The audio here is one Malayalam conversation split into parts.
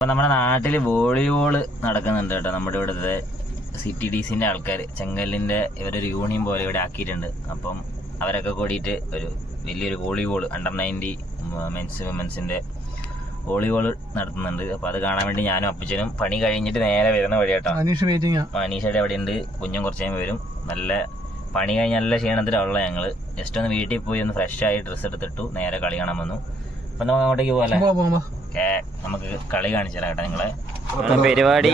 അപ്പോൾ നമ്മുടെ നാട്ടിൽ വോളിബോൾ നടക്കുന്നുണ്ട് കേട്ടോ. നമ്മുടെ ഇവിടുത്തെ CTDCൻ്റെ ആൾക്കാർ ചെങ്കല്ലിൻ്റെ ഇവരൊരു യൂണിയൻ പോലെ ഇവിടെ ആക്കിയിട്ടുണ്ട്. അപ്പം അവരൊക്കെ കൂടിയിട്ട് ഒരു വലിയൊരു വോളിബോൾ അണ്ടർ-90 മെൻസ് വിമൻസിൻ്റെ വോളിബോൾ നടത്തുന്നുണ്ട്. അപ്പോൾ അത് കാണാൻ വേണ്ടി ഞാനും അപ്പച്ചനും പണി കഴിഞ്ഞിട്ട് നേരെ വരുന്ന വഴി കേട്ടോ. അനീഷയുടെ അവിടെ ഉണ്ട്. കുഞ്ഞും കുറച്ച് കഴിയുമ്പോൾ വരും. നല്ല പണി കഴിഞ്ഞ് നല്ല ക്ഷീണത്തിലുള്ള ഞങ്ങൾ ജസ്റ്റ് ഒന്ന് വീട്ടിൽ പോയി ഒന്ന് ഫ്രഷായി ഡ്രസ്സ് എടുത്തിട്ടു നേരെ കളി കാണാൻ വന്നു. അപ്പം നമുക്ക് അങ്ങോട്ടേക്ക് പോകാല്ലേ? നമുക്ക് കളി കാണിച്ചു തരാം കേട്ടോ നിങ്ങളെ. പരിപാടി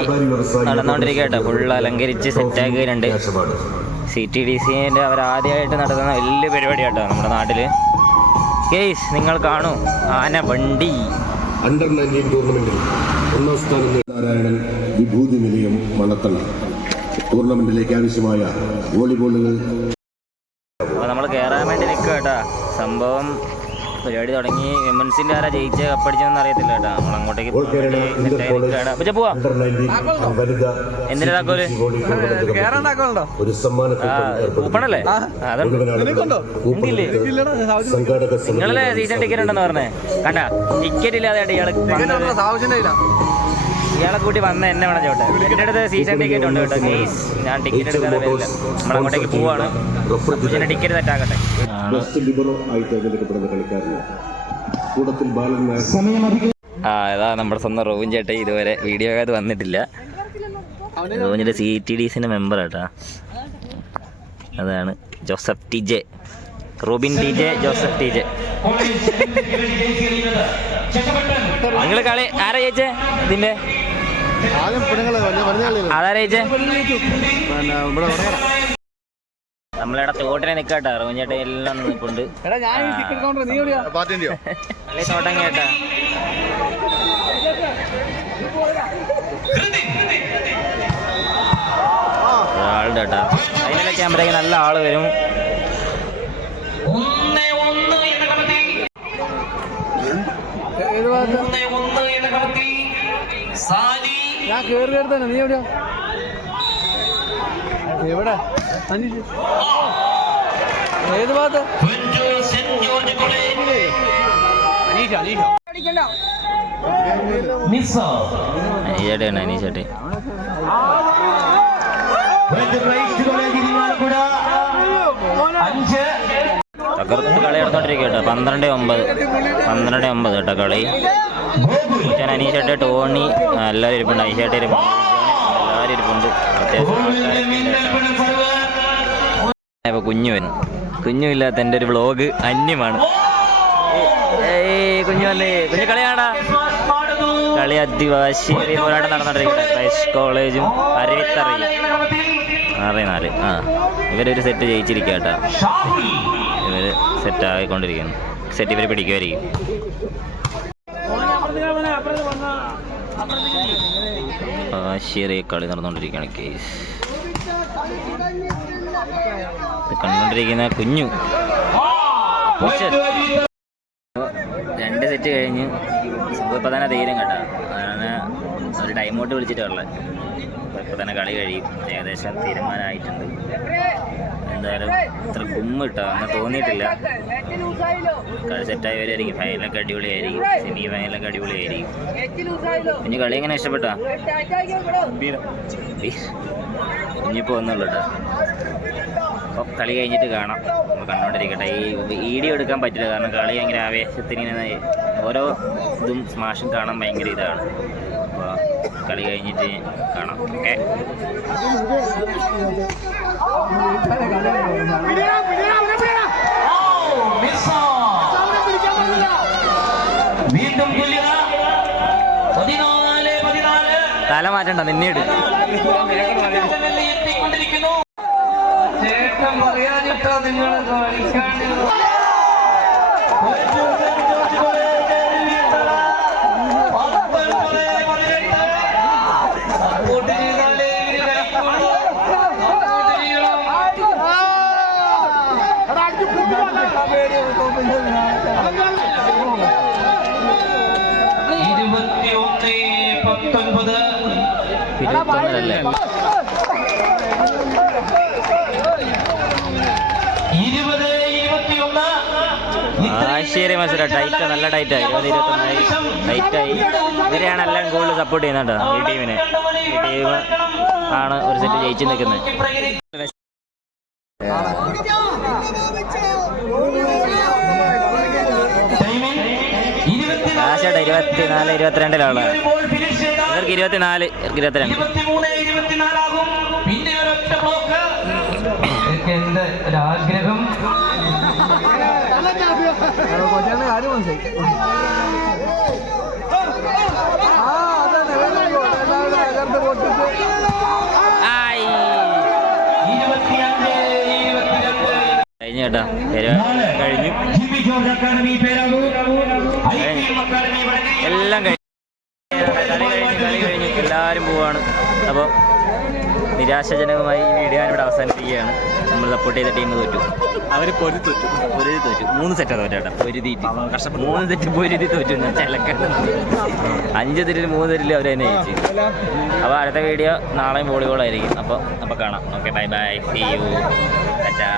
നടന്നുകൊണ്ടിരിക്കുക കേട്ടോ. ഫുൾ അലങ്കരിച്ച് സെറ്റാക്കിയിട്ടുണ്ട്. CTDCൻ്റെ അവരാദ്യമായിട്ട് നടത്തുന്ന വലിയ പരിപാടി കേട്ടോ നമ്മുടെ നാട്ടിൽ. കേസ് നിങ്ങൾ കാണൂ, ആന വണ്ടി. അണ്ടർ-19 ടൂർണമെന്റിൽ ഒന്നാം സ്ഥാനം നാരായണൻ വിഭൂതി നിലയം മണത്തണ. ടൂർണമെന്റിലേക്ക് ആവശ്യമായ വോളിബോളുകൾ അപ്പോൾ നമ്മൾ കയറാൻ വേണ്ടി നിൽക്കുക കേട്ടോ. സംഭവം പരിപാടി തുടങ്ങി. വിമൻസിൻ്റെ ആരാ ജയിച്ച കപ്പടിച്ചതെന്ന് അറിയത്തില്ല കേട്ടോ. നമ്മൾ അങ്ങോട്ടേക്ക് പോവാം. എന്തിനാ താക്കോല്? കൂപ്പണല്ലേ? അതുണ്ടില്ലേ? നിങ്ങളല്ലേ സീസൺ ടിക്കറ്റ് ഉണ്ടെന്ന് പറഞ്ഞേ. കണ്ട ടിക്കറ്റ് ഇല്ലാതെ ഇയാളെ കൂട്ടി വന്ന എന്നെ വേണം ചോട്ടെ. എൻ്റെ അടുത്ത് സീസൺ ടിക്കറ്റ് ഉണ്ട് കേട്ടോ. കേസ് ഞാൻ ടിക്കറ്റ് എടുക്കാതെ വരില്ല. നമ്മളങ്ങോട്ടേക്ക് പോവാണ്. പിന്നെ ടിക്കറ്റ് തെറ്റാക്കട്ടെ. ഇതാ നമ്മുടെ സ്വന്തം റോബിൻ ചേട്ടൻ. ഇതുവരെ വീഡിയോ അത് വന്നിട്ടില്ല. റോബിൻ്റെ CTDCൻ്റെ മെമ്പർ കേട്ടാ. അതാണ് Joseph TJ, Robin TJ, Joseph TJ. നിങ്ങൾ കളി ആരാ ജയിച്ചേ? ഇതിന്റെ ആരാ ജയിച്ചേ? നമ്മളിവിടെ തോട്ടിനെ നിൽക്കാട്ടാ. റോബിൻ ചേട്ടൻ എല്ലാം നിൽപ്പുണ്ട്. തോട്ടം കേട്ടാ. ഒരാളുടെ കേട്ടാ. അതിനൊക്കെ ആകുമ്പോഴേക്ക് നല്ല ആള് വരും. ഞാൻ കേറി എടുത്തന്നെ. നീ എവിടെയാ? എവിടെ? ഏത് ഭാഗത്ത്? അനീഷേട്ടയാണ്. അനീഷേട്ടെ തകർത്ത് കളി നടന്നോണ്ടിരിക്കുക കേട്ടോ. 12-9 കേട്ടോ കളി. ഞാൻ അനീഷേട്ടെ, ടോണി എല്ലാവരും ഇരിപ്പുണ്ട്. അനീഷേട്ടെ ഇരിപ്പുണ്ട്. എല്ലാവരും ഇരിപ്പുണ്ട്. അത്യാവശ്യം കുഞ്ഞു വരും. കുഞ്ഞുമില്ലാത്ത എൻ്റെ ഒരു വ്ളോഗ് അന്യമാണ്. കുഞ്ഞു വന്നേ. കുഞ്ഞു കളിയാടാ. കളി അതിവാശിയേറിയ പോരാട്ടം നടന്നോണ്ടിരിക്കട്ടെ. ക്രൈസ്റ്റ് കോളേജും അരുവിത്തറയും 6-4. ഇവരൊരു സെറ്റ് ജയിച്ചിരിക്കുക കേട്ടോ. ഇവർ സെറ്റ് ആയിക്കൊണ്ടിരിക്കുന്നു. സെറ്റ് ഇവർ പിടിക്കുമായിരിക്കും. ആശിയേറിയ കളി നടന്നുകൊണ്ടിരിക്കുകയാണ്. കേസ് കണ്ടുകൊണ്ടിരിക്കുന്ന കുഞ്ഞു. 2 സെറ്റ് കഴിഞ്ഞ് ഇപ്പോൾ തന്നെ തീരും കേട്ടോ. അതാണ് ഒരു ടൈമൗട്ട് വിളിച്ചിട്ടുള്ളത്. ഇപ്പോൾ തന്നെ കളി കഴിയും. ഏകദേശം തീരുമാനമായിട്ടുണ്ട്. എന്തായാലും ഇത്ര ഗുമ്മ് കിട്ടോ അങ്ങനെ തോന്നിയിട്ടില്ല. കളി സെറ്റായി വരുമായിരിക്കും. ഫൈനലൊക്കെ അടിപൊളിയായിരിക്കും. സെമി ഫൈനലൊക്കെ അടിപൊളിയായിരിക്കും. ഇനി കളി എങ്ങനെ ഇഷ്ടപ്പെട്ടോ? ഇനിയിപ്പോൾ ഒന്നുള്ളൂ കേട്ടോ. അപ്പോൾ കളി കഴിഞ്ഞിട്ട് കാണാം. നമ്മൾ കണ്ടുകൊണ്ടിരിക്കട്ടെ. ഈ വീഡിയോ എടുക്കാൻ പറ്റില്ല. കാരണം കളി ഭയങ്കര ആവേശത്തിന് ഓരോ ഇതും സ്മാഷും കാണാൻ ഭയങ്കര ഇതാണ്. അപ്പോൾ കളി കഴിഞ്ഞിട്ട് കാണാം. ഓക്കെ. തല മാറ്റണ്ട. നിന്നെ ഇട്. ചേട്ടൻ പറയാനിട്ടോ നിങ്ങൾ ഇരുപത്തൊന്നല്ലേ? 20-21 ആശ്ചര്യ മത്സരം ടൈറ്റ്, നല്ല ടൈറ്റായി. 20-21 ടൈറ്റായി. ഇവരെയാണ് എല്ലാം കൂടുതൽ സപ്പോർട്ട് ചെയ്യുന്നുണ്ട് ഈ ടീമിനെ. ഈ ടീം ആണ് ഒരു സെറ്റ് ജയിച്ചു നിൽക്കുന്നത്. ആശയുടെ 24-22 ഇവർക്ക് 24 22. ആഗ്രഹം കൊച്ചാന്റെ കാര്യം മനസ്സിലായി. തകർത്ത് പൊട്ടിച്ച് കഴിഞ്ഞു കേട്ടോ. കഴിഞ്ഞു, എല്ലാം കഴിഞ്ഞു. കളി കഴിഞ്ഞു, എല്ലാവരും പോവാണ്. അപ്പോൾ നിരാശാജനകമായി ഈ വീഡിയോ ഞാനിവിടെ അവസാനിപ്പിക്കുകയാണ്. നമ്മൾ സപ്പോർട്ട് ചെയ്ത ടീം തോറ്റു. അവര് പൊരുത്തു 3 സെറ്റാണ് തോറ്റേട്ടാ. പൊരുതിയിട്ട് 3 സെറ്റ് പൊരുതി തോറ്റു. ചിലക്കാൻ 5 തെറ്റിൽ 3 തെറ്റിൽ അവർ തന്നെ ജയിച്ചു. അപ്പോൾ അടുത്ത വീഡിയോ നാളെയും വോളിബോൾ ആയിരിക്കും. അപ്പോൾ കാണാം. Okay, bye bye, see you, Tata.